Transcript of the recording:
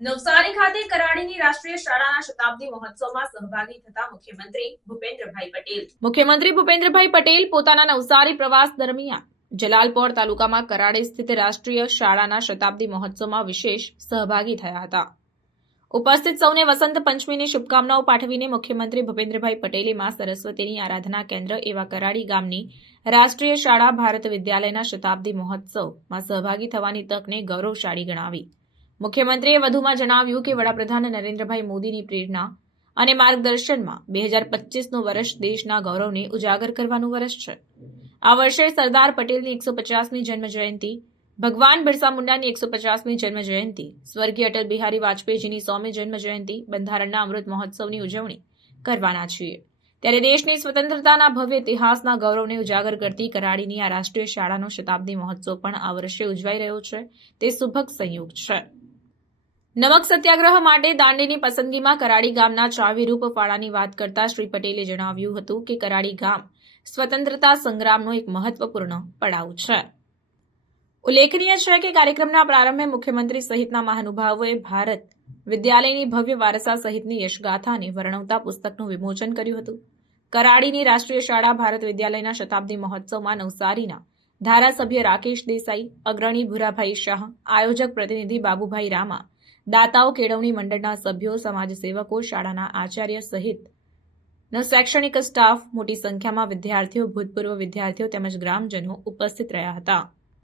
નવસારી ખાતે કરાડીની રાષ્ટ્રીય શાળાના શતાબ્દી મહોત્સવમાં સહભાગી થતા મુખ્યમંત્રી ભૂપેન્દ્રભાઈ પટેલ પોતાના નવસારી પ્રવાસ દરમિયાન જલાલપોર તાલુકામાં કરાડી સ્થિત રાષ્ટ્રીય શાળાના શતાબ્દી મહોત્સવમાં વિશેષ સહભાગી થયા હતા। ઉપસ્થિત સૌને વસંત પંચમીની શુભકામનાઓ પાઠવીને મુખ્યમંત્રી ભૂપેન્દ્રભાઈ પટેલે માં સરસ્વતીની આરાધના કેન્દ્ર એવા કરાડી ગામની રાષ્ટ્રીય શાળા ભારત વિદ્યાલયના શતાબ્દી મહોત્સવમાં સહભાગી થવાની તકને ગૌરવશાળી ગણાવી। મુખ્યમંત્રીએ વધુમાં જણાવ્યું કે વડાપ્રધાન નરેન્દ્રભાઈ મોદીની પ્રેરણા અને માર્ગદર્શનમાં 2025નું વર્ષ દેશના ગૌરવને ઉજાગર કરવાનું વર્ષ છે। આ વર્ષે સરદાર પટેલની 150મી જન્મજયંતિ, ભગવાન બિરસા મુંડાની 150મી જન્મજયંતિ, સ્વર્ગીય અટલ બિહારી વાજપેયીજીની 100મી જન્મજયંતિ, બંધારણના અમૃત મહોત્સવની ઉજવણી કરવાના છીએ। ત્યારે દેશની સ્વતંત્રતાના ભવ્ય ઇતિહાસના ગૌરવને ઉજાગર કરતી કરાડીની આ રાષ્ટ્રીય શાળાનો શતાબ્દી મહોત્સવ પણ આ વર્ષે ઉજવાઈ રહ્યો છે, તે સુભગ સંયોગ છે। નમક સત્યાગ્રહ માટે દાંડીની પસંદગીમાં કરાડી ગામના ચાવીરૂપ ફાળાની વાત કરતા શ્રી પટેલે જણાવ્યું હતું કે કરાડી ગામ સ્વતંત્રતા સંગ્રામનો એક મહત્વપૂર્ણ પડાવ છે। ઉલ્લેખનીય છે કે કાર્યક્રમના પ્રારંભે મુખ્યમંત્રી સહિતના મહાનુભાવોએ ભારત વિદ્યાલયની ભવ્ય વારસા સહિતની યશગાથાને વર્ણવતા પુસ્તકનું વિમોચન કર્યું હતું। કરાડીની રાષ્ટ્રીય શાળા ભારત વિદ્યાલયના શતાબ્દી મહોત્સવમાં નવસારીના ધારાસભ્ય રાકેશ દેસાઈ, અગ્રણી ભૂરાભાઈ શાહ, આયોજક પ્રતિનિધિ બાબુભાઈ રામા, દાતાઓ કેળવણી મંડળના સભ્યો, સમાજસેવકો, શાળાના આચાર્ય સહિતનો શૈક્ષણિક સ્ટાફ, મોટી સંખ્યામાં વિદ્યાર્થીઓ, ભૂતપૂર્વ વિદ્યાર્થીઓ તેમજ ગ્રામજનો ઉપસ્થિત રહ્યા હતા।